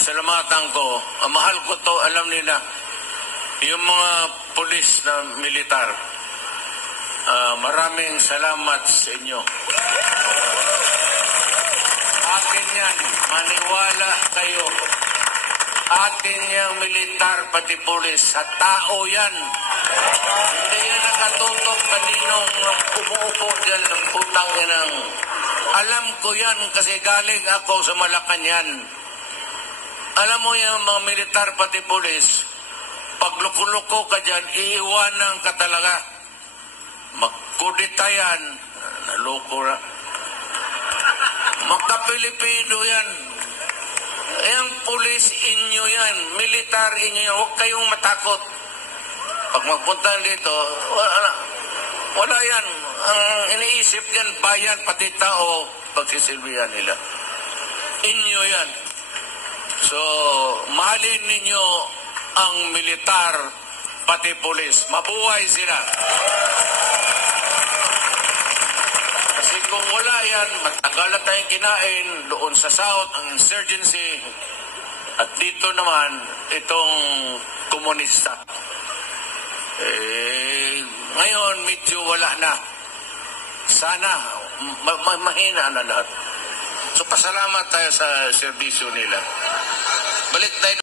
pasalamatan ko. Mahal ko to, alam nila. Yung mga pulis na militar, maraming salamat sa inyo. Atin yan, maniwala kayo. Atin yung militar pati pulis, sa tao yan. Hindi yan nakatutok kaninong umuupo dyan ng putang inang. Alam ko yan kasi galing ako sa Malacanang. Alam mo yung mga militar pati pulis, pag luko-luko ka dyan, iiwanan ka talaga. Magkudita yan, naloko na. Magka-Pilipino yan. Yung pulis inyo yan, militar inyo yan, huwag kayong matakot. Pag magpunta dito, wala yan. Ang iniisip yan, bayan, pati tao, pagsisilbihan nila. Inyo yan. So, mahalin ninyo ang militar, pati pulis. Mabuhay sila. Kasi kung wala yan, matagal na tayong kinain doon sa South, ang insurgency. At dito naman, itong komunista. Ngayon, medyo wala na. Sana, mahina na lahat. So, pasalamat tayo sa serbisyo nila. Balik tayo.